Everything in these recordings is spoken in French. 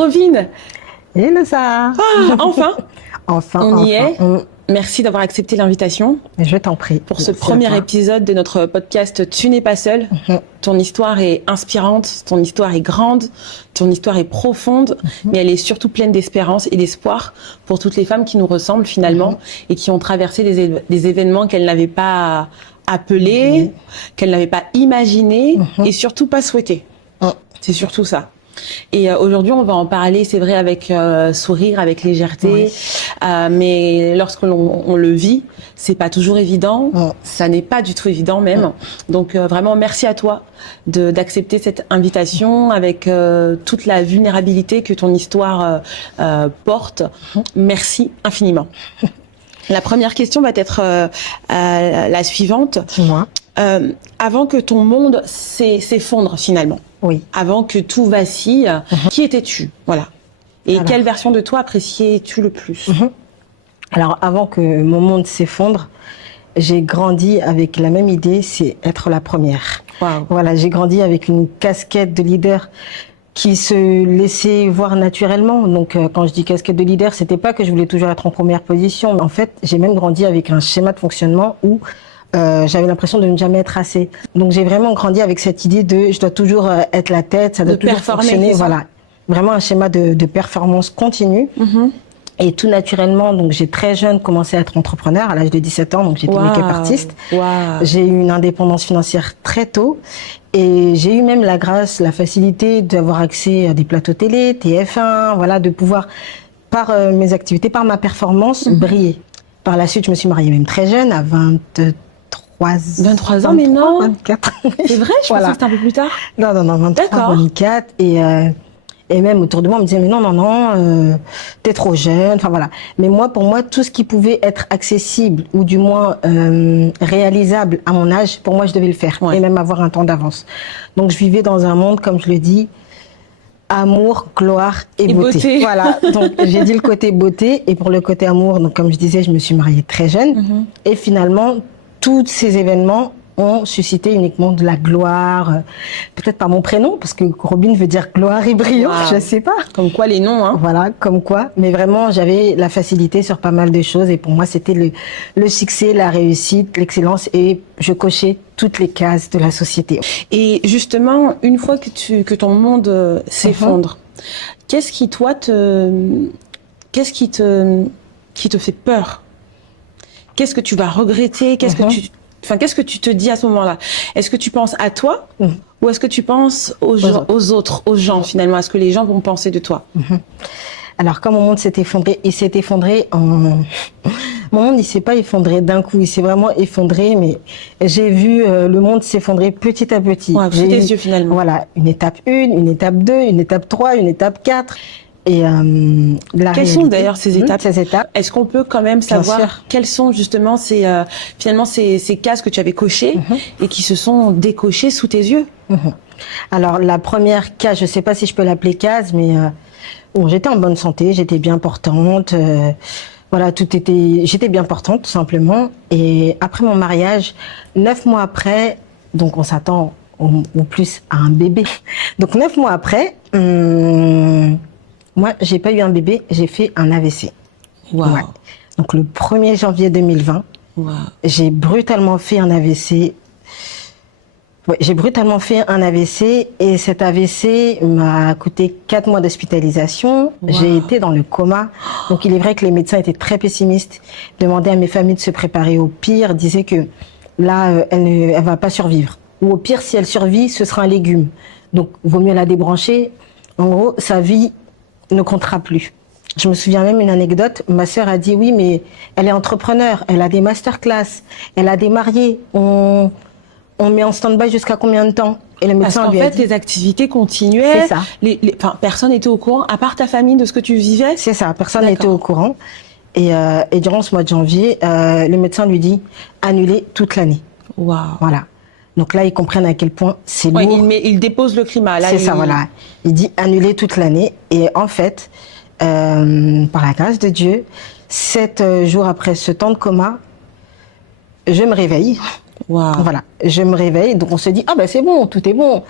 Rovine. Hello ça. Enfin. On y est. Merci d'avoir accepté l'invitation. Je t'en prie. Pour ce premier épisode de notre podcast Tu n'es pas seule. Ton histoire est inspirante, ton histoire est grande, ton histoire est profonde, mais elle est surtout pleine d'espérance et d'espoir pour toutes les femmes qui nous ressemblent finalement et qui ont traversé des événements qu'elles n'avaient pas appelés, qu'elles n'avaient pas imaginés et surtout pas souhaités. C'est surtout ça. Et aujourd'hui, on va en parler, c'est vrai, avec sourire, avec légèreté, mais lorsque l'on le vit, c'est pas toujours évident, ça n'est pas du tout évident même. Donc vraiment, merci à toi d'accepter cette invitation avec toute la vulnérabilité que ton histoire porte. Merci infiniment. La première question va être la suivante. Dis-moi. Avant que ton monde s'effondre finalement, avant que tout vacille, qui étais-tu? Voilà. Et alors, quelle version de toi appréciais-tu le plus? Alors, avant que mon monde s'effondre, j'ai grandi avec la même idée, c'est être la première. Wow. Voilà, j'ai grandi avec une casquette de leader qui se laissait voir naturellement. Donc, quand je dis casquette de leader, c'était pas que je voulais toujours être en première position. En fait, j'ai même grandi avec un schéma de fonctionnement où j'avais l'impression de ne jamais être assez. Donc j'ai vraiment grandi avec cette idée de je dois toujours être la tête, ça doit toujours fonctionner. Voilà, vraiment un schéma de performance continue. Et tout naturellement, donc j'ai très jeune commencé à être entrepreneur à l'âge de 17 ans, donc j'étais make-up artiste. J'ai eu une indépendance financière très tôt et j'ai eu même la grâce, la facilité d'avoir accès à des plateaux télé, TF1, voilà, de pouvoir par mes activités, par ma performance, briller. Par la suite, je me suis mariée même très jeune, à 23 ans, mais non 24. C'est vrai, je pensais que c'était un peu plus tard. Non, 23, 24. Et même autour de moi, on me disait, mais non, t'es trop jeune. Enfin, voilà. Mais moi, pour moi, tout ce qui pouvait être accessible, ou du moins réalisable à mon âge, pour moi, je devais le faire. Et même avoir un temps d'avance. Donc, je vivais dans un monde, comme je le dis, amour, gloire et beauté. Voilà. Donc, j'ai dit le côté beauté. Et pour le côté amour, donc, comme je disais, je me suis mariée très jeune. Et finalement, tous ces événements ont suscité uniquement de la gloire, peut-être par mon prénom, parce que Robin veut dire gloire et brillant, je sais pas. Comme quoi les noms, hein. Voilà, comme quoi. Mais vraiment, j'avais la facilité sur pas mal de choses et pour moi, c'était le succès, la réussite, l'excellence et je cochais toutes les cases de la société. Et justement, une fois que ton monde s'effondre, qu'est-ce qui te fait peur? Qu'est-ce que tu vas regretter? Qu'est-ce que tu te dis à ce moment-là? Est-ce que tu penses à toi ou est-ce que tu penses aux autres, aux gens finalement? Est-ce que les gens vont penser de toi? Alors, quand mon monde s'est effondré, il s'est effondré en... Mon monde, il s'est pas effondré d'un coup, il s'est vraiment effondré, mais j'ai vu le monde s'effondrer petit à petit. Sous tes yeux finalement. Voilà, une étape 1, une étape 2, une étape 3, une étape 4. Et quelles sont d'ailleurs ces étapes? Est-ce qu'on peut quand même savoir quelles sont justement finalement ces cases que tu avais cochées et qui se sont décochées sous tes yeux? Alors la première case, je sais pas si je peux l'appeler case, mais bon, j'étais en bonne santé, j'étais bien portante, voilà, j'étais bien portante tout simplement. Et après mon mariage, 9 mois après, donc on s'attend au plus à un bébé. Donc 9 mois après. Moi, j'ai pas eu un bébé, j'ai fait un AVC. Wow. Ouais. Donc le 1er janvier 2020, j'ai brutalement fait un AVC. Ouais, j'ai brutalement fait un AVC et cet AVC m'a coûté 4 mois d'hospitalisation. J'ai été dans le coma. Donc il est vrai que les médecins étaient très pessimistes, demandaient à mes familles de se préparer au pire, disaient que là, elle va pas survivre. Ou au pire, si elle survit, ce sera un légume. Donc vaut mieux la débrancher. En gros, sa vie ne comptera plus. Je me souviens même une anecdote, ma sœur a dit oui, mais elle est entrepreneur, elle a des masterclass, elle a des mariés, on met en stand-by jusqu'à combien de temps? Et le médecin lui a dit... les activités continuaient, c'est ça. Personne n'était au courant, à part ta famille, de ce que tu vivais? C'est ça, personne n'était au courant. Et durant ce mois de janvier, le médecin lui dit annuler toute l'année. Voilà. Donc là, ils comprennent à quel point c'est lourd. Il dépose le climat. C'est ça, voilà. Il dit annuler toute l'année. Et en fait, par la grâce de Dieu, 7 jours après ce temps de coma, je me réveille. Voilà, je me réveille. Donc on se dit, ah ben c'est bon, tout est bon.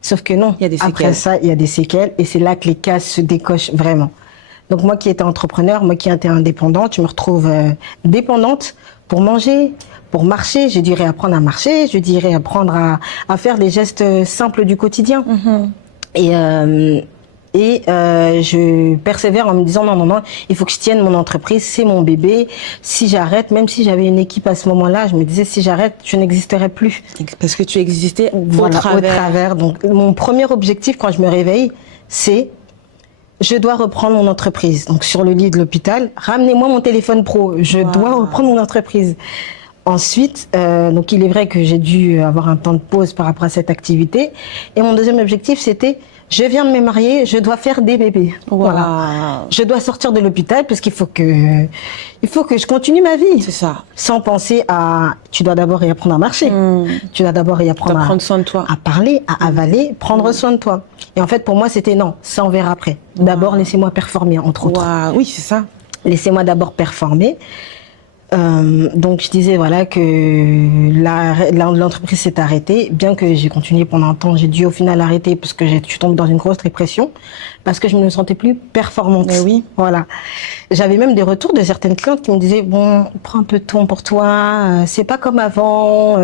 Sauf que non. Il y a des séquelles. Après ça, il y a des séquelles et c'est là que les cases se décochent vraiment. Donc moi qui étais entrepreneur, moi qui étais indépendante, je me retrouve dépendante pour manger, pour marcher. J'ai dû réapprendre à marcher, je dû réapprendre à faire des gestes simples du quotidien. Je persévère en me disant non, il faut que je tienne mon entreprise, c'est mon bébé. Si j'arrête, même si j'avais une équipe à ce moment-là, je me disais si j'arrête, je n'existerai plus. Parce que tu existais Voilà, au travers. Donc mon premier objectif quand je me réveille, c'est je dois reprendre mon entreprise. Donc sur le lit de l'hôpital, ramenez-moi mon téléphone pro. Je dois reprendre mon entreprise. Ensuite, donc il est vrai que j'ai dû avoir un temps de pause par rapport à cette activité. Et mon deuxième objectif, c'était je viens de me marier, je dois faire des bébés. Wow. Voilà. Je dois sortir de l'hôpital parce qu'il faut que je continue ma vie. C'est ça. Sans penser à, tu dois d'abord y apprendre à marcher. Tu dois d'abord y apprendre à prendre soin de toi, à parler, à avaler, prendre soin de toi. Et en fait, pour moi, c'était non, ça on verra après. D'abord, laissez-moi performer, entre autres. Oui, c'est ça. Laissez-moi d'abord performer. Donc je disais voilà que l'entreprise s'est arrêtée, bien que j'ai continué pendant un temps, j'ai dû au final arrêter parce que je suis tombée dans une grosse dépression parce que je ne me sentais plus performante. Mais oui. Voilà. J'avais même des retours de certaines clientes qui me disaient bon, prends un peu de temps pour toi, c'est pas comme avant.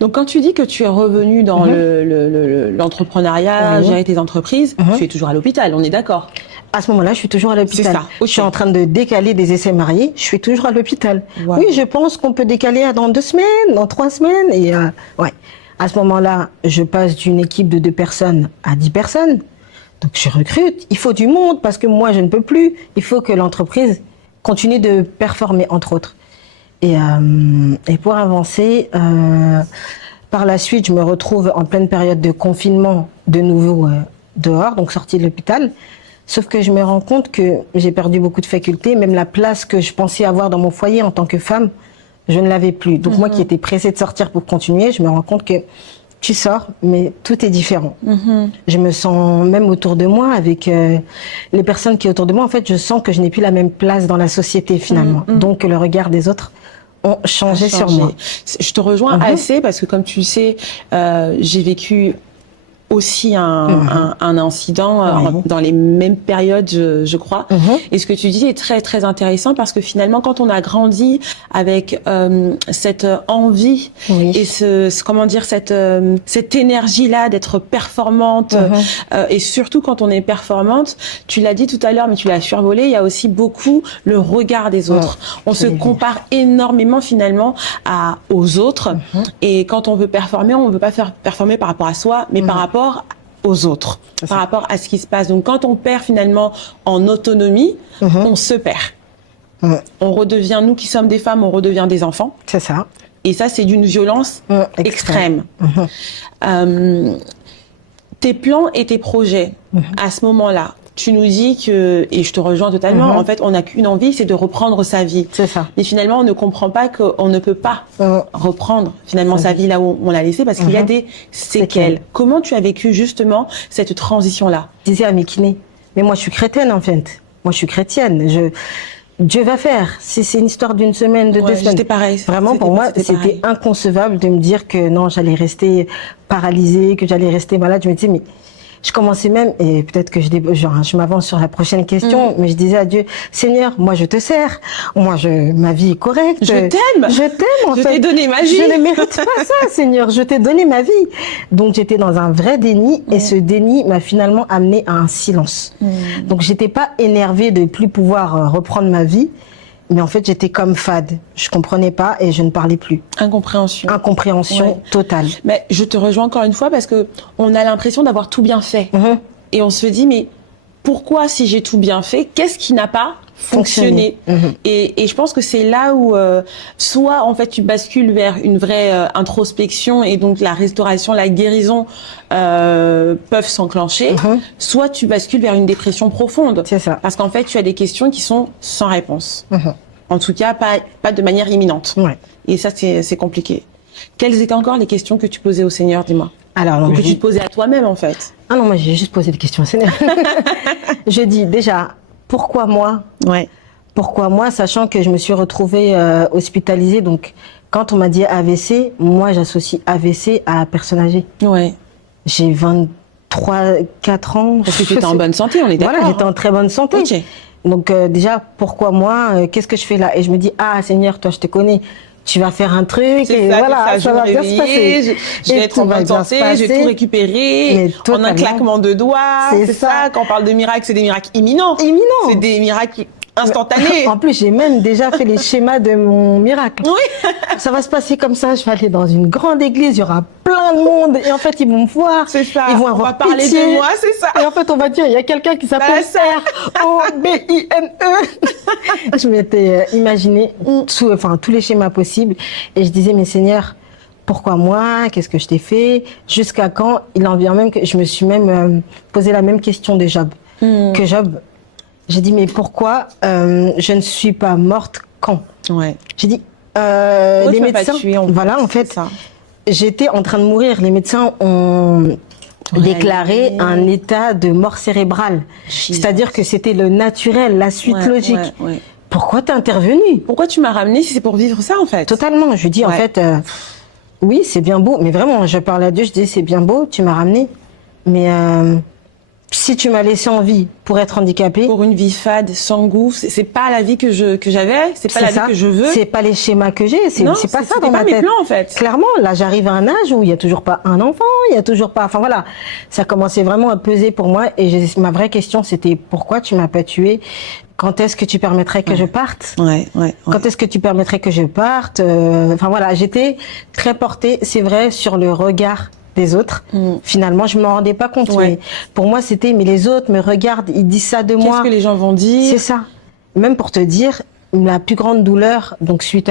Donc quand tu dis que tu es revenue dans l'entrepreneuriat, gérer tes entreprises, tu es toujours à l'hôpital, on est d'accord? À ce moment-là, je suis toujours à l'hôpital. C'est ça. Je suis en train de décaler des essais mariés. Je suis toujours à l'hôpital. Wow. Oui, je pense qu'on peut décaler dans 2 semaines, dans 3 semaines. Et ouais. À ce moment-là, je passe d'une équipe de 2 personnes à 10 personnes. Donc je recrute. Il faut du monde parce que moi, je ne peux plus. Il faut que l'entreprise continue de performer, entre autres. Et pour avancer, par la suite, je me retrouve en pleine période de confinement, de nouveau dehors, donc sortie de l'hôpital. Sauf que je me rends compte que j'ai perdu beaucoup de facultés, même la place que je pensais avoir dans mon foyer en tant que femme, je ne l'avais plus. Donc moi qui étais pressée de sortir pour continuer, je me rends compte que tu sors, mais tout est différent. Je me sens même autour de moi, avec les personnes qui sont autour de moi, en fait, je sens que je n'ai plus la même place dans la société finalement. Donc le regard des autres ont changé sur moi. Je te rejoins assez parce que comme tu sais, j'ai vécu aussi un incident dans les mêmes périodes, je crois. Et ce que tu dis est très très intéressant parce que finalement, quand on a grandi avec cette envie et comment dire cette énergie-là d'être performante et surtout quand on est performante, tu l'as dit tout à l'heure, mais tu l'as survolé, il y a aussi beaucoup le regard des autres. On se compare énormément finalement aux autres et quand on veut performer, on veut pas faire performer par rapport à soi, mais par rapport aux autres, par rapport à ce qui se passe. Donc quand on perd finalement en autonomie, on se perd. On redevient, nous qui sommes des femmes, on redevient des enfants. C'est ça. Et ça, c'est d'une violence extrême. Tes plans et tes projets, à ce moment-là, tu nous dis que, et je te rejoins totalement, en fait, on n'a qu'une envie, c'est de reprendre sa vie. C'est ça. Mais finalement, on ne comprend pas qu'on ne peut pas reprendre finalement sa vie là où on l'a laissée parce qu'il y a des séquelles. Comment tu as vécu justement cette transition-là? Je disais à mes kinés, mais moi je suis chrétienne en fait. Moi je suis chrétienne. Dieu va faire. Si c'est une histoire d'une semaine, de 2 semaines. C'était pareil. Vraiment, pour moi, c'était inconcevable de me dire que non, j'allais rester paralysée, que j'allais rester malade. Je me disais, mais je commençais même, et peut-être que je m'avance sur la prochaine question, mais je disais à Dieu, Seigneur, moi je te sers, moi ma vie est correcte. Je t'aime. Je t'aime en fait. Je t'ai donné ma vie. Je ne mérite pas ça, Seigneur, je t'ai donné ma vie. Donc j'étais dans un vrai déni, et ce déni m'a finalement amené à un silence. Donc j'étais pas énervée de plus pouvoir reprendre ma vie, mais en fait j'étais comme fade. Je comprenais pas et je ne parlais plus. Incompréhension. Incompréhension totale. Mais je te rejoins encore une fois parce que on a l'impression d'avoir tout bien fait. Et on se dit, mais pourquoi si j'ai tout bien fait, qu'est-ce qui n'a pas fonctionné? Et je pense que c'est là où soit en fait tu bascules vers une vraie introspection et donc la restauration, la guérison peuvent s'enclencher, soit tu bascules vers une dépression profonde. C'est ça. Parce qu'en fait tu as des questions qui sont sans réponse. En tout cas pas de manière imminente. Et ça c'est compliqué. Quelles étaient encore les questions que tu posais au Seigneur, dis-moi? Alors, que tu te posais à toi-même en fait. Ah non, moi j'ai juste posé des questions au Seigneur. Je dis déjà, pourquoi moi? Pourquoi moi, sachant que je me suis retrouvée hospitalisée. Donc, quand on m'a dit AVC, moi j'associe AVC à personne âgée. J'ai 4 ans. Parce que tu étais en bonne santé, on est d'accord. Voilà, j'étais en très bonne santé. Ok. Donc déjà, pourquoi moi qu'est-ce que je fais là? Et je me dis, ah Seigneur, toi je te connais, tu vas faire un truc et ça, voilà, ça va bien se passer. Je vais être en bonne santé, je vais tout récupérer en un claquement de doigts. C'est ça. Quand on parle de miracles, c'est des miracles imminents. C'est des miracles instantanés. En plus, j'ai même déjà fait les schémas de mon miracle. Oui. Ça va se passer comme ça, je vais aller dans une grande église, il y aura plein de monde et en fait, ils vont me voir. C'est ça. Ils vont on avoir va parler pitié. de moi, c'est ça. Et en fait, on va dire, il y a quelqu'un qui s'appelle R-O-B-I-N-E. Je m'étais imaginé tous les schémas possibles et je disais, mais Seigneur, pourquoi moi? Qu'est-ce que je t'ai fait? Jusqu'à quand? Il en vient même que je me suis même posé la même question de Job. Que Job, j'ai dit, mais pourquoi je ne suis pas morte quand? Ouais. J'ai dit, les médecins, voilà, en fait, j'étais en train de mourir. Les médecins ont déclaré un état de mort cérébrale. C'est-à-dire que c'était le naturel, la suite logique. Pourquoi t'es intervenu? Pourquoi tu m'as ramené si c'est pour vivre ça, en fait? Totalement. Je lui dis, en fait, oui, c'est bien beau. Mais vraiment, je parle à Dieu, je dis, c'est bien beau, tu m'as ramené. Mais si tu m'as laissé en vie pour être handicapée, pour une vie fade, sans goût, c'est pas la vie que j'avais, c'est pas la vie que je veux. C'est pas les schémas que j'ai, c'est pas ça dans ma tête. C'est pas mes plans en fait. Clairement, là j'arrive à un âge où il y a toujours pas un enfant, il y a toujours pas, enfin voilà, ça commençait vraiment à peser pour moi et ma vraie question c'était pourquoi tu m'as pas tuée? Quand est-ce que tu permettrais que je parte? Quand est-ce que tu permettrais que je parte? Enfin voilà, j'étais très portée, c'est vrai, sur le regard des autres. Finalement, je me rendais pas compte. Mais pour moi, c'était, mais les autres me regardent, ils disent ça de moi. Qu'est-ce que les gens vont dire? C'est ça. Même pour te dire, la plus grande douleur, donc suite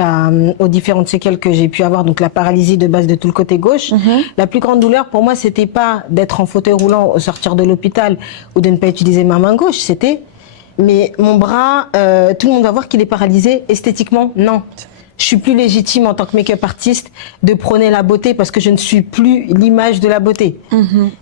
aux différentes séquelles que j'ai pu avoir, donc la paralysie de base de tout le côté gauche, la plus grande douleur pour moi, c'était pas d'être en fauteuil roulant au sortir de l'hôpital ou de ne pas utiliser ma main gauche, c'était, mais mon bras, tout le monde va voir qu'il est paralysé esthétiquement, non. Je suis plus légitime en tant que make-up artiste de prôner la beauté parce que je ne suis plus l'image de la beauté.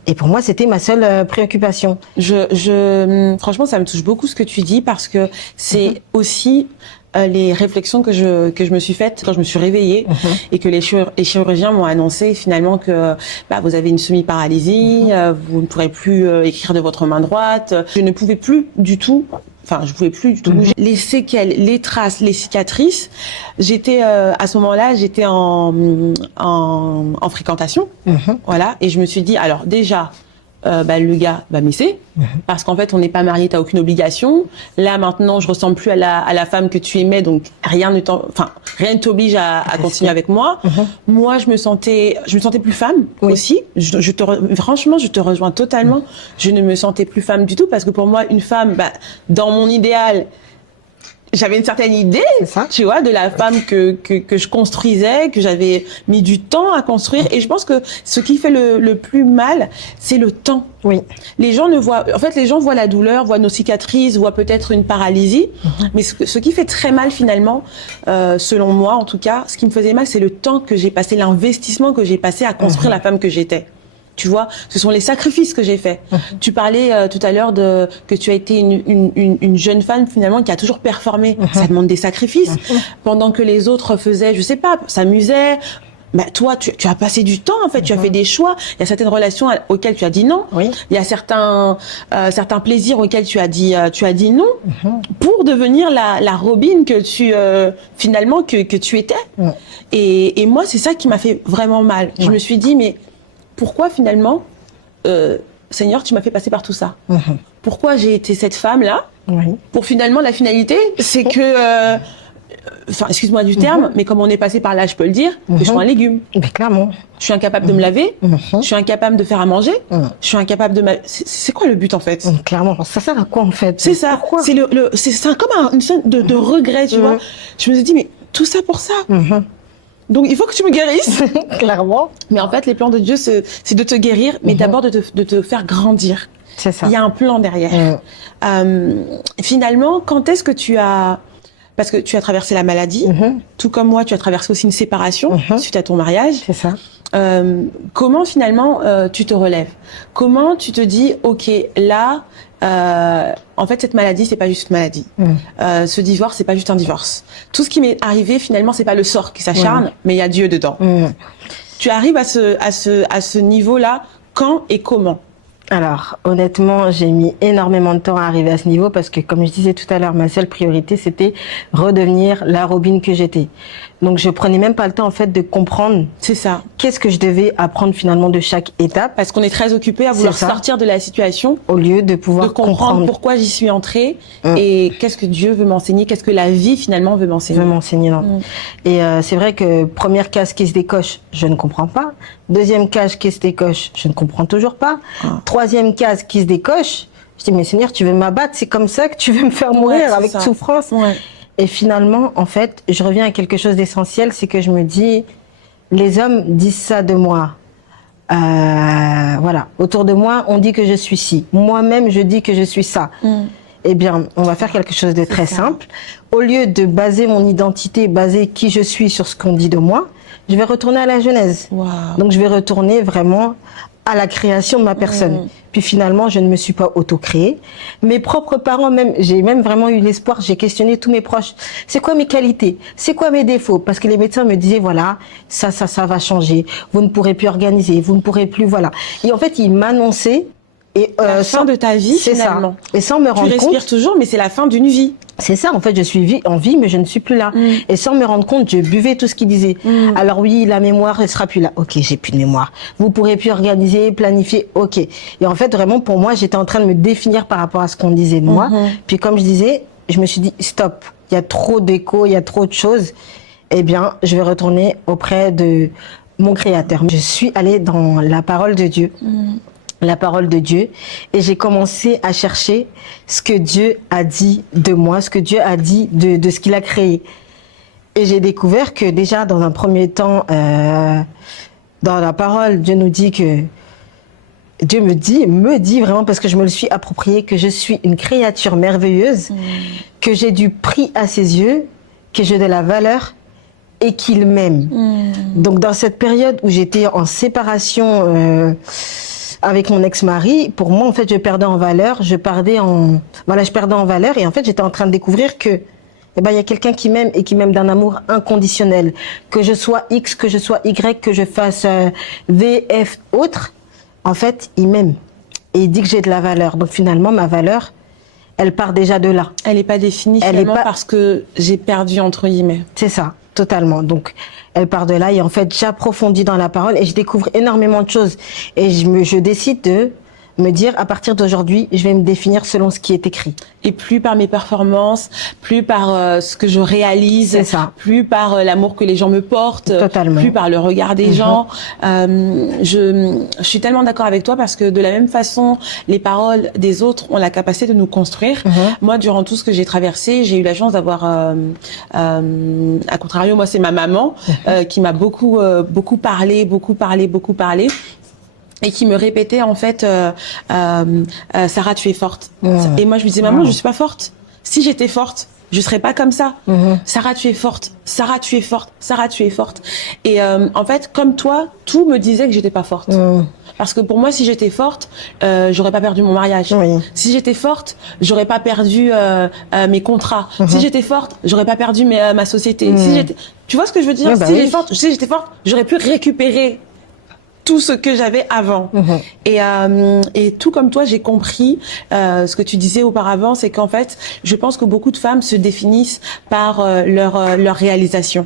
Et pour moi, c'était ma seule préoccupation. Franchement, ça me touche beaucoup ce que tu dis parce que c'est aussi les réflexions que je me suis faites quand je me suis réveillée et que les chirurgiens m'ont annoncé finalement que vous avez une semi-paralysie, vous ne pourrez plus écrire de votre main droite. Je ne pouvais plus du tout. Enfin, je pouvais plus du tout bouger. Les séquelles, les traces, les cicatrices. J'étais à ce moment-là, j'étais en fréquentation, voilà. Et je me suis dit, alors déjà, le gars va me laisser parce qu'en fait, on n'est pas marié, t'as aucune obligation. Là, maintenant, je ressemble plus à la femme que tu aimais, donc rien ne t'oblige à continuer avec moi. Moi, je me sentais plus femme aussi. Franchement, je te rejoins totalement. Je ne me sentais plus femme du tout parce que pour moi, une femme, dans mon idéal, j'avais une certaine idée, tu vois, de la femme que je construisais, que j'avais mis du temps à construire. Et je pense que ce qui fait le plus mal, c'est le temps. Les gens les gens voient la douleur, voient nos cicatrices, voient peut-être une paralysie. Mais ce qui fait très mal finalement, selon moi en tout cas, ce qui me faisait mal, c'est le temps que j'ai passé, l'investissement que j'ai passé à construire la femme que j'étais. Tu vois, ce sont les sacrifices que j'ai faits. Tu parlais tout à l'heure que tu as été une jeune femme finalement qui a toujours performé. Ça demande des sacrifices. Pendant que les autres faisaient, je sais pas, s'amusaient. Toi, tu as passé du temps en fait. Tu as fait des choix. Il y a certaines relations auxquelles tu as dit non. Il y a certains plaisirs auxquels tu as dit non pour devenir la Robin que tu finalement que tu étais. Et moi, c'est ça qui m'a fait vraiment mal. Je me suis dit mais pourquoi finalement, Seigneur, tu m'as fait passer par tout ça? Pourquoi j'ai été cette femme-là? Pour finalement, la finalité, c'est que, excuse-moi du terme, mais comme on est passé par là, je peux le dire, que je sois un légume. Mais clairement. Je suis incapable de me laver, je suis incapable de faire à manger, je suis incapable de... C'est quoi le but en fait? Clairement, ça sert à quoi en fait? C'est ça, c'est comme une sorte de regret, tu vois. Je me suis dit, mais tout ça pour ça? Donc, il faut que tu me guérisses. Clairement. Mais en fait, les plans de Dieu, c'est de te guérir, mais d'abord de te faire grandir. C'est ça. Il y a un plan derrière. Finalement, quand est-ce que parce que tu as traversé la maladie, tout comme moi, tu as traversé aussi une séparation suite à ton mariage. C'est ça. Comment finalement tu te relèves? Comment tu te dis, ok, là, en fait, cette maladie, c'est pas juste une maladie. Ce divorce, c'est pas juste un divorce. Tout ce qui m'est arrivé, finalement, c'est pas le sort qui s'acharne, mais il y a Dieu dedans. Tu arrives à ce niveau-là. Quand et comment? Alors, honnêtement, j'ai mis énormément de temps à arriver à ce niveau parce que, comme je disais tout à l'heure, ma seule priorité, c'était redevenir la Robin que j'étais. Donc, je prenais même pas le temps, en fait, de comprendre. C'est ça. Qu'est-ce que je devais apprendre finalement de chaque étape. Parce qu'on est très occupé à vouloir sortir de la situation. Au lieu de pouvoir comprendre pourquoi j'y suis entrée et qu'est-ce que Dieu veut m'enseigner, qu'est-ce que la vie finalement veut m'enseigner. Et c'est vrai que première case qui se décoche, je ne comprends pas. Deuxième case qui se décoche, je ne comprends toujours pas. Troisième case qui se décoche, je dis mais Seigneur, tu veux m'abattre, c'est comme ça que tu veux me faire mourir avec souffrance. Et finalement, en fait, je reviens à quelque chose d'essentiel, c'est que je me dis, les hommes disent ça de moi. Voilà, autour de moi, on dit que je suis ci. Moi-même, je dis que je suis ça. Eh bien, on va faire quelque chose de très simple. Au lieu de baser mon identité, baser qui je suis sur ce qu'on dit de moi, je vais retourner à la Genèse. Donc, je vais retourner vraiment à la création de ma personne. Puis finalement, je ne me suis pas auto-créée. Mes propres parents, même, j'ai même vraiment eu l'espoir, j'ai questionné tous mes proches. C'est quoi mes qualités? C'est quoi mes défauts? Parce que les médecins me disaient, voilà, ça va changer. Vous ne pourrez plus organiser, vous ne pourrez plus, voilà. Et en fait, ils m'annonçaient. Et la fin de ta vie, finalement. Ça. Et sans me rendre compte. Tu respires toujours, mais c'est la fin d'une vie. C'est ça, en fait, je suis en vie, mais je ne suis plus là. Et sans me rendre compte, je buvais tout ce qu'ils disaient. Alors oui, la mémoire, elle sera plus là. Ok, j'ai plus de mémoire. Vous pourrez plus organiser, planifier. Ok. Et en fait, vraiment, pour moi, j'étais en train de me définir par rapport à ce qu'on disait de moi. Puis comme je disais, je me suis dit, stop. Il y a trop d'écho, il y a trop de choses. Eh bien, je vais retourner auprès de mon Créateur. Je suis allée dans la parole de Dieu. La parole de Dieu, et j'ai commencé à chercher ce que Dieu a dit de moi, ce que Dieu a dit de ce qu'il a créé. Et j'ai découvert que déjà, dans un premier temps, dans la parole, Dieu nous dit que Dieu me dit vraiment, parce que je me le suis approprié, que je suis une créature merveilleuse, que j'ai du prix à ses yeux, que j'ai de la valeur et qu'il m'aime. Donc dans cette période où j'étais en séparation avec mon ex-mari, pour moi, en fait, je perdais en valeur, je perdais en valeur, et en fait, j'étais en train de découvrir que, eh ben, il y a quelqu'un qui m'aime et qui m'aime d'un amour inconditionnel. Que je sois X, que je sois Y, que je fasse V, F, autre, en fait, il m'aime. Et il dit que j'ai de la valeur. Donc finalement, ma valeur, elle part déjà de là. Elle n'est pas définie finalement parce que j'ai perdu, entre guillemets. C'est ça. Totalement. Donc, elle part de là et en fait, j'approfondis dans la parole et je découvre énormément de choses. Et je décide de me dire, à partir d'aujourd'hui, je vais me définir selon ce qui est écrit. Et plus par mes performances, plus par ce que je réalise, plus par l'amour que les gens me portent, plus par le regard des gens. Je suis tellement d'accord avec toi parce que de la même façon, les paroles des autres ont la capacité de nous construire. Moi, durant tout ce que j'ai traversé, j'ai eu la chance d'avoir, à contrario, moi, c'est ma maman qui m'a beaucoup parlé. Et qui me répétait en fait Sarah, tu es forte. Et moi je me disais maman, je suis pas forte. Si j'étais forte, je serais pas comme ça. Sarah, tu es forte. Sarah, tu es forte. Sarah, tu es forte. Et en fait, comme toi, tout me disait que j'étais pas forte. Parce que pour moi, si j'étais forte, j'aurais pas perdu mon mariage. Si j'étais forte, j'aurais pas perdu mes contrats. Si j'étais forte, j'aurais pas perdu ma société. Si j'étais, tu vois ce que je veux dire? Si j'étais forte, j'aurais pu récupérer tout ce que j'avais avant. Et tout comme toi, j'ai compris ce que tu disais auparavant, c'est qu'en fait, je pense que beaucoup de femmes se définissent par leur réalisation.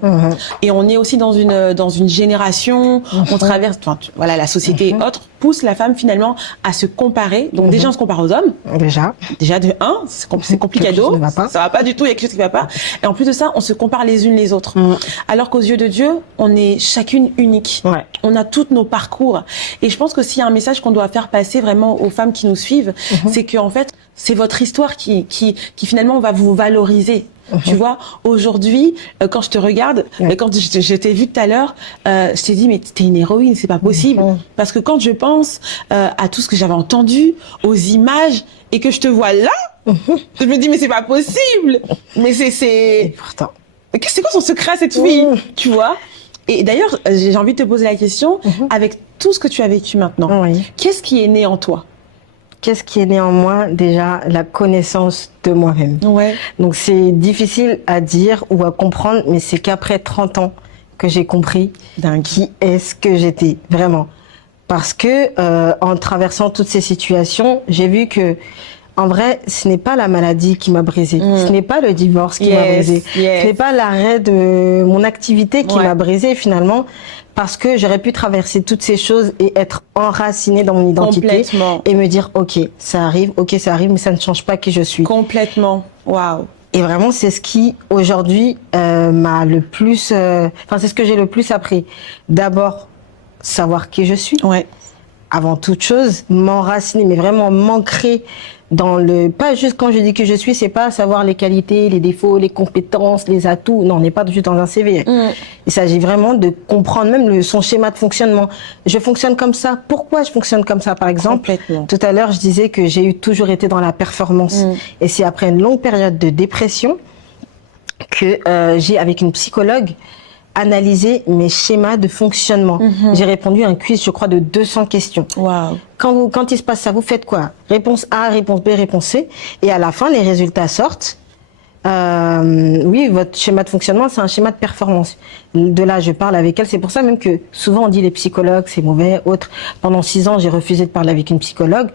Et on est aussi dans une génération, on traverse, voilà, la société et autres pousse la femme finalement à se comparer. Donc déjà, on se compare aux hommes. Déjà de un, c'est complicado. Ça va pas du tout, il y a quelque chose qui va pas. Et en plus de ça, on se compare les unes les autres. Alors qu'aux yeux de Dieu, on est chacune unique. On a toutes nos parcours. Et je pense que s'il y a un message qu'on doit faire passer vraiment aux femmes qui nous suivent, c'est que en fait, c'est votre histoire qui finalement va vous valoriser. Tu vois, aujourd'hui, quand je te regarde, quand je t'ai vu tout à l'heure, je t'ai dit, mais t'es une héroïne, c'est pas possible. Parce que quand je pense à tout ce que j'avais entendu, aux images, et que je te vois là, je me dis, mais c'est pas possible. Mais c'est... Pourtant. C'est quoi son secret à cette fille, tu vois? Et d'ailleurs, j'ai envie de te poser la question, avec tout ce que tu as vécu maintenant, qu'est-ce qui est né en toi? Qu'est-ce qui est né en moi? Déjà, la connaissance de moi-même. Donc, c'est difficile à dire ou à comprendre, mais c'est qu'après 30 ans que j'ai compris qui est-ce que j'étais, vraiment. Parce que en traversant toutes ces situations, j'ai vu que en vrai, ce n'est pas la maladie qui m'a brisée, ce n'est pas le divorce qui m'a brisée, ce n'est pas l'arrêt de mon activité qui m'a brisée finalement, parce que j'aurais pu traverser toutes ces choses et être enracinée dans mon identité et me dire ok, ça arrive, mais ça ne change pas qui je suis. Complètement. Waouh. Et vraiment, c'est ce qui aujourd'hui m'a le plus, enfin c'est ce que j'ai le plus appris. D'abord, savoir qui je suis. Ouais. Avant toute chose, m'enraciner, mais vraiment m'ancrer dans le, pas juste quand je dis que je suis, c'est pas savoir les qualités, les défauts, les compétences, les atouts. Non, on n'est pas juste dans un CV. Il s'agit vraiment de comprendre même son schéma de fonctionnement. Je fonctionne comme ça. Pourquoi je fonctionne comme ça, par exemple? Tout à l'heure, je disais que j'ai toujours été dans la performance. Et c'est après une longue période de dépression que j'ai, avec une psychologue, analyser mes schémas de fonctionnement. J'ai répondu à un quiz, je crois, de 200 questions. Wow. Quand il se passe ça, vous faites quoi? Réponse A, réponse B, réponse C. Et à la fin, les résultats sortent. Oui, votre schéma de fonctionnement, c'est un schéma de performance. De là, je parle avec elle. C'est pour ça même que souvent on dit les psychologues, c'est mauvais, autres. Pendant 6 ans, j'ai refusé de parler avec une psychologue.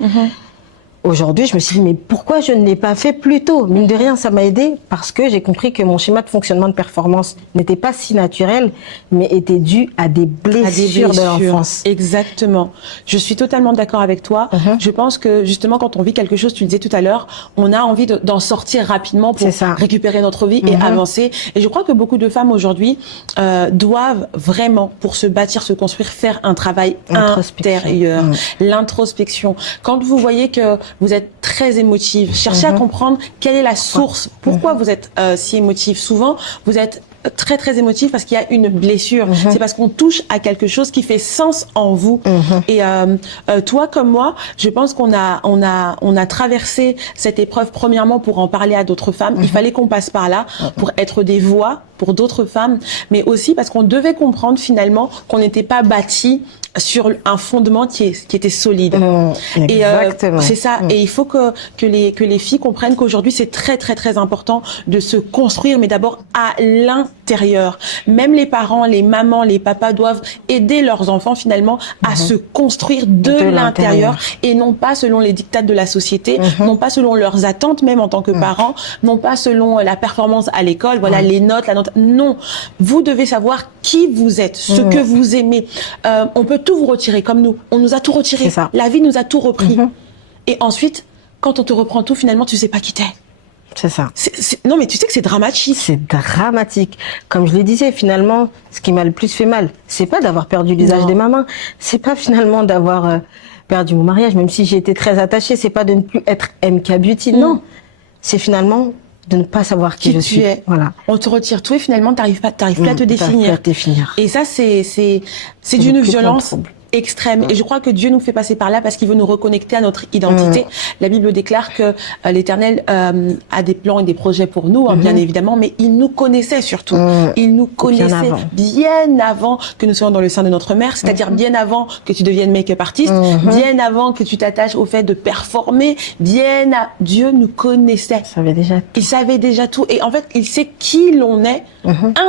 Aujourd'hui, je me suis dit, mais pourquoi je ne l'ai pas fait plus tôt? Mine de rien, ça m'a aidé parce que j'ai compris que mon schéma de fonctionnement de performance n'était pas si naturel, mais était dû à des blessures de l'enfance. Exactement. Je suis totalement d'accord avec toi. Je pense que justement, quand on vit quelque chose, tu disais tout à l'heure, on a envie d'en sortir rapidement pour récupérer notre vie et avancer. Et je crois que beaucoup de femmes aujourd'hui doivent vraiment, pour se bâtir, se construire, faire un travail intérieur. L'introspection. Quand vous voyez que vous êtes très émotive, cherchez à comprendre quelle est la source, pourquoi vous êtes si émotive. Souvent, vous êtes très très émotif parce qu'il y a une blessure. C'est parce qu'on touche à quelque chose qui fait sens en vous. Et toi comme moi, je pense qu'on a traversé cette épreuve premièrement pour en parler à d'autres femmes. Il fallait qu'on passe par là pour être des voix pour d'autres femmes, mais aussi parce qu'on devait comprendre finalement qu'on n'était pas bâti sur un fondement qui était solide. Et c'est ça. Et il faut que les filles comprennent qu'aujourd'hui c'est très très très important de se construire, mais d'abord à l'intérieur. Même les parents, les mamans, les papas doivent aider leurs enfants finalement à se construire de l'intérieur et non pas selon les dictats de la société, non pas selon leurs attentes même en tant que parents, non pas selon la performance à l'école, voilà les notes, la note. Non, vous devez savoir qui vous êtes, ce que vous aimez. On peut tout vous retirer comme nous. On nous a tout retiré. La vie nous a tout repris. Et ensuite, quand on te reprend tout, finalement, tu sais pas qui t'es. C'est ça. Non, mais tu sais que c'est dramatique. C'est dramatique. Comme je le disais, finalement, ce qui m'a le plus fait mal, c'est pas d'avoir perdu l'usage de ma main. C'est pas finalement d'avoir perdu mon mariage, même si j'ai été très attachée. C'est pas de ne plus être MK Beauty. Non. C'est finalement de ne pas savoir qui je suis. Voilà. On te retire tout et finalement, t'arrives plus à te définir. Et ça, c'est d'une violence extrême. Et je crois que Dieu nous fait passer par là parce qu'il veut nous reconnecter à notre identité. La Bible déclare que l'Éternel a des plans et des projets pour nous, bien évidemment, mais il nous connaissait surtout. Il nous connaissait bien avant que nous soyons dans le sein de notre mère, c'est-à-dire bien avant que tu deviennes make-up artiste, bien avant que tu t'attaches au fait de performer, Dieu nous connaissait. Il savait déjà tout. Et en fait, il sait qui l'on est,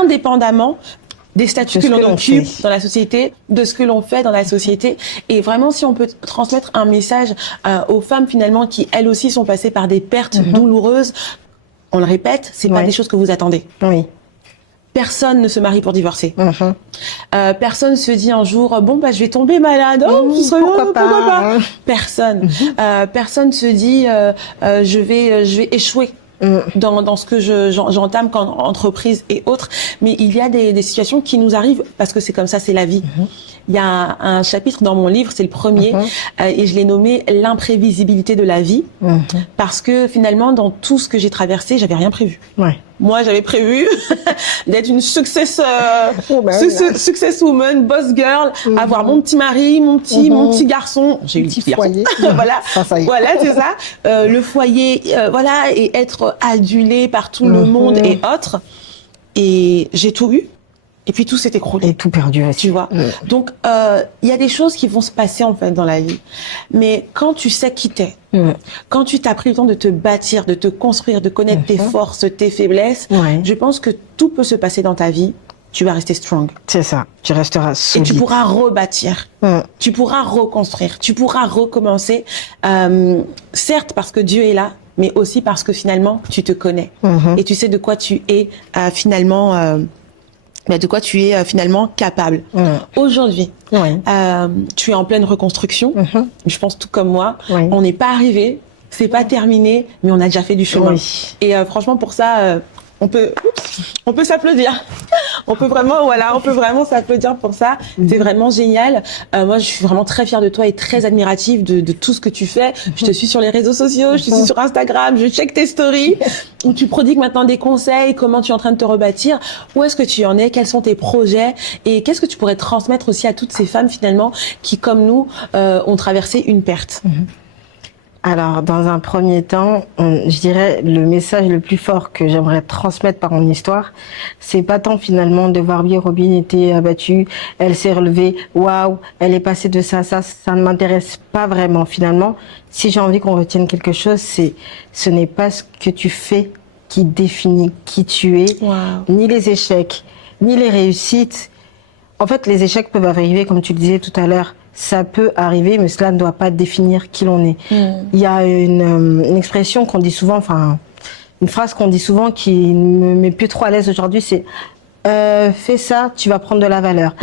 indépendamment des statuts que l'on occupe dans la société, de ce que l'on fait dans la société. Et vraiment, si on peut transmettre un message aux femmes finalement qui, elles aussi, sont passées par des pertes douloureuses, on le répète, c'est pas des choses que vous attendez. Personne ne se marie pour divorcer. Personne se dit un jour, bon, bah, je vais tomber malade. Oh, pourquoi pas. Personne. Personne se dit, je vais échouer. Dans ce que j'entame comme entreprise et autres, mais il y a des situations qui nous arrivent parce que c'est comme ça, c'est la vie. Il y a un chapitre dans mon livre, c'est le premier, et je l'ai nommé l'imprévisibilité de la vie, parce que finalement, dans tout ce que j'ai traversé, j'avais rien prévu. Moi, j'avais prévu d'être une success woman, boss girl, avoir mon petit mari, mon petit garçon. J'ai eu le petit foyer. Voilà, voilà, c'est ça. Le foyer, voilà, et être adulée par tout le monde et autres. Et j'ai tout eu. Et puis tout s'est écroulé. Et tout perdu aussi. Tu vois. Donc, il y a des choses qui vont se passer en fait dans la vie. Mais quand tu sais qui t'es, quand tu t'as pris le temps de te bâtir, de te construire, de connaître tes forces, tes faiblesses, je pense que tout peut se passer dans ta vie tu vas rester strong. C'est ça, tu resteras solide. Et tu pourras rebâtir, tu pourras reconstruire, tu pourras recommencer. Certes, parce que Dieu est là, mais aussi parce que finalement, tu te connais. Et tu sais de quoi tu es finalement... de quoi tu es finalement capable. Aujourd'hui, tu es en pleine reconstruction. Je pense tout comme moi. On n'est pas arrivé, c'est pas terminé, mais on a déjà fait du chemin. Et franchement, pour ça, on peut s'applaudir. On peut vraiment s'applaudir pour ça. C'est vraiment génial. Moi, je suis vraiment très fière de toi et très admirative de tout ce que tu fais. Je te suis sur les réseaux sociaux, je te suis sur Instagram, je check tes stories où tu prodigues maintenant des conseils, comment tu es en train de te rebâtir, où est-ce que tu en es, quels sont tes projets et qu'est-ce que tu pourrais transmettre aussi à toutes ces femmes finalement qui, comme nous, ont traversé une perte. Alors, dans un premier temps, je dirais le message le plus fort que j'aimerais transmettre par mon histoire, c'est pas tant finalement de voir bien Robin était abattue, elle s'est relevée, waouh, elle est passée de ça ne m'intéresse pas vraiment finalement. Si j'ai envie qu'on retienne quelque chose, ce n'est pas ce que tu fais qui définit qui tu es, ni les échecs, ni les réussites. En fait, les échecs peuvent arriver, comme tu le disais tout à l'heure. Ça peut arriver, mais cela ne doit pas définir qui l'on est. Il y a une expression qu'on dit souvent, enfin, une phrase qu'on dit souvent qui me met plus trop à l'aise aujourd'hui, c'est fais ça, tu vas prendre de la valeur.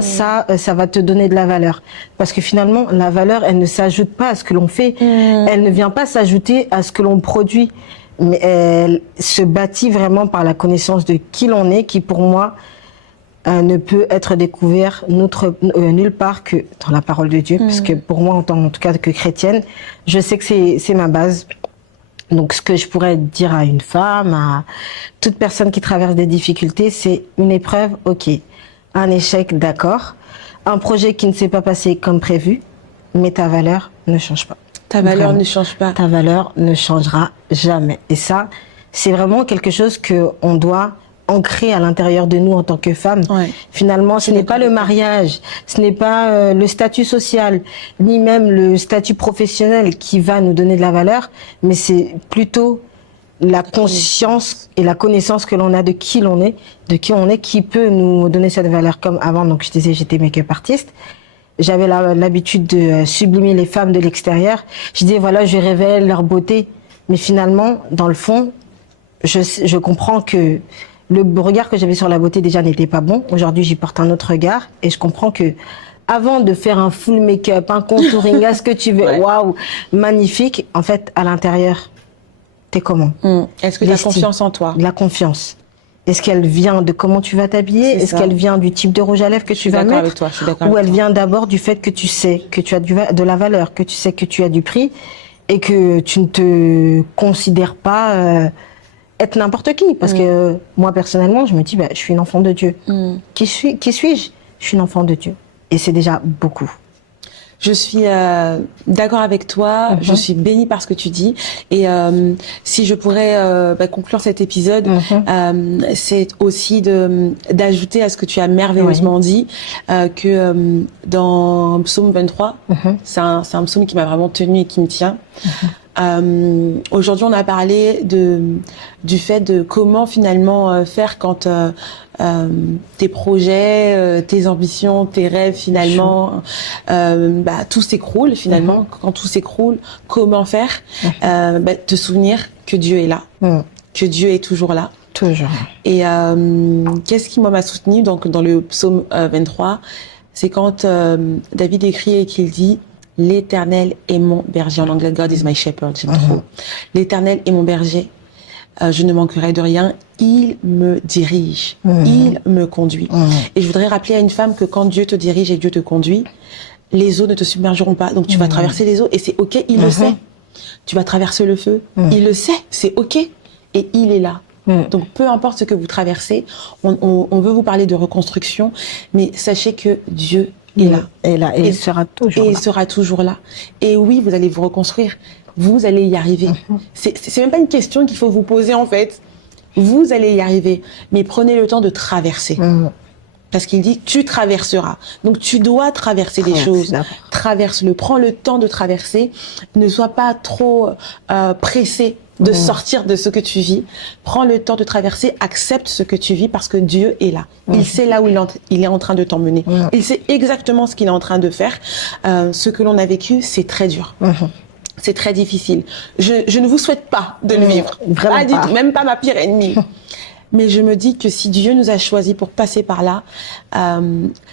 Ça va te donner de la valeur. Parce que finalement, la valeur, elle ne s'ajoute pas à ce que l'on fait. Elle ne vient pas s'ajouter à ce que l'on produit. Mais elle se bâtit vraiment par la connaissance de qui l'on est, qui pour moi, ne peut être découvert nulle part que dans la parole de Dieu, puisque pour moi, en tout cas que chrétienne, je sais que c'est ma base. Donc, ce que je pourrais dire à une femme, à toute personne qui traverse des difficultés, c'est une épreuve, ok. Un échec, d'accord. Un projet qui ne s'est pas passé comme prévu, mais ta valeur ne change pas. Ta valeur ne change pas. Ta valeur ne changera jamais. Et ça, c'est vraiment quelque chose que on doit ancré à l'intérieur de nous en tant que femmes. Finalement, ce n'est pas le mariage, ce n'est pas le statut social, ni même le statut professionnel qui va nous donner de la valeur, mais c'est plutôt la conscience et la connaissance que l'on a de qui l'on est, qui peut nous donner cette valeur. Comme avant, donc je disais, j'étais make-up artiste. J'avais l'habitude de sublimer les femmes de l'extérieur. Je disais, voilà, je révèle leur beauté. Mais finalement, dans le fond, je comprends que le regard que j'avais sur la beauté déjà n'était pas bon. Aujourd'hui, j'y porte un autre regard et je comprends que avant de faire un full make-up, un contouring, à ce que tu veux, waouh, magnifique, en fait, à l'intérieur, t'es comment? Est-ce que tu as confiance en toi? La confiance. Est-ce qu'elle vient de comment tu vas t'habiller? Est-ce qu'elle vient du type de rouge à lèvres que tu vas mettre? Avec toi, je suis d'accord. Ou elle vient d'abord du fait que tu sais que tu as de la valeur, que tu sais que tu as du prix et que tu ne te considères pas être n'importe qui, parce que moi personnellement je me dis je suis une enfant de Dieu. Qui suis-je? Je suis une enfant de Dieu et c'est déjà beaucoup. Je suis d'accord avec toi, je suis bénie par ce que tu dis et si je pourrais conclure cet épisode, c'est aussi d'ajouter à ce que tu as merveilleusement dit que dans Psaume 23, c'est un psaume qui m'a vraiment tenu et qui me tient. Aujourd'hui, on a parlé du fait de comment finalement faire quand tes projets, tes ambitions, tes rêves finalement, tout s'écroule finalement. Quand tout s'écroule, comment faire? Te souvenir que Dieu est là, que Dieu est toujours là. Toujours. Et qu'est-ce qui m'a soutenu donc dans le psaume 23, c'est quand David écrit et qu'il dit l'Éternel est mon berger. En anglais, God is my shepherd, j'aime trop. L'Éternel est mon berger. Je ne manquerai de rien. Il me dirige. Il me conduit. Et je voudrais rappeler à une femme que quand Dieu te dirige et Dieu te conduit, les eaux ne te submergeront pas. Donc tu vas traverser les eaux et c'est ok, il le sait. Tu vas traverser le feu, il le sait, c'est ok. Et il est là. Donc peu importe ce que vous traversez, on veut vous parler de reconstruction, mais sachez que Dieu est là. Et là, et il sera toujours là. Et il sera toujours là. Et oui, vous allez vous reconstruire. Vous allez y arriver. C'est même pas une question qu'il faut vous poser en fait. Vous allez y arriver. Mais prenez le temps de traverser. Parce qu'il dit, tu traverseras. Donc tu dois traverser des choses. Traverse-le. Prends le temps de traverser. Ne sois pas trop pressé de sortir de ce que tu vis. Prends le temps de traverser, accepte ce que tu vis parce que Dieu est là. Il sait là où il est en train de t'emmener. Il sait exactement ce qu'il est en train de faire. Ce que l'on a vécu, c'est très dur. C'est très difficile. Je ne vous souhaite pas de le vivre. Vraiment pas. Même pas ma pire ennemie. Mais je me dis que si Dieu nous a choisis pour passer par là,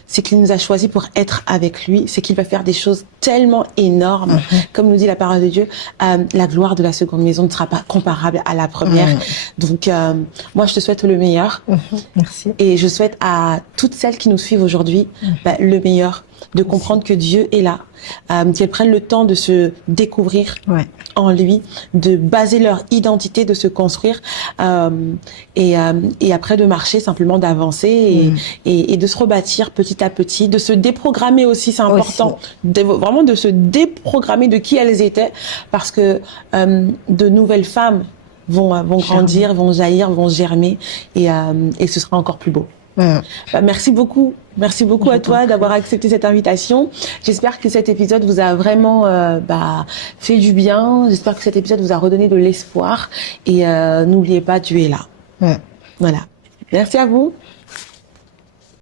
c'est qu'il nous a choisis pour être avec lui. C'est qu'il va faire des choses tellement énormes. Comme nous dit la parole de Dieu, la gloire de la seconde maison ne sera pas comparable à la première. Donc, moi, je te souhaite le meilleur. Merci. Et je souhaite à toutes celles qui nous suivent aujourd'hui le meilleur, de comprendre que Dieu est là, qu'elles prennent le temps de se découvrir en lui, de baser leur identité, de se construire et après de marcher, simplement d'avancer et de se rebâtir petit à petit, de se déprogrammer aussi, c'est important, vraiment de se déprogrammer de qui elles étaient, parce que de nouvelles femmes vont grandir, vont jaillir, vont germer et ce sera encore plus beau. Merci beaucoup à toi d'avoir accepté cette invitation. J'espère que cet épisode vous a vraiment fait du bien. J'espère que cet épisode vous a redonné de l'espoir et n'oubliez pas, Dieu est là. Voilà. Merci à vous.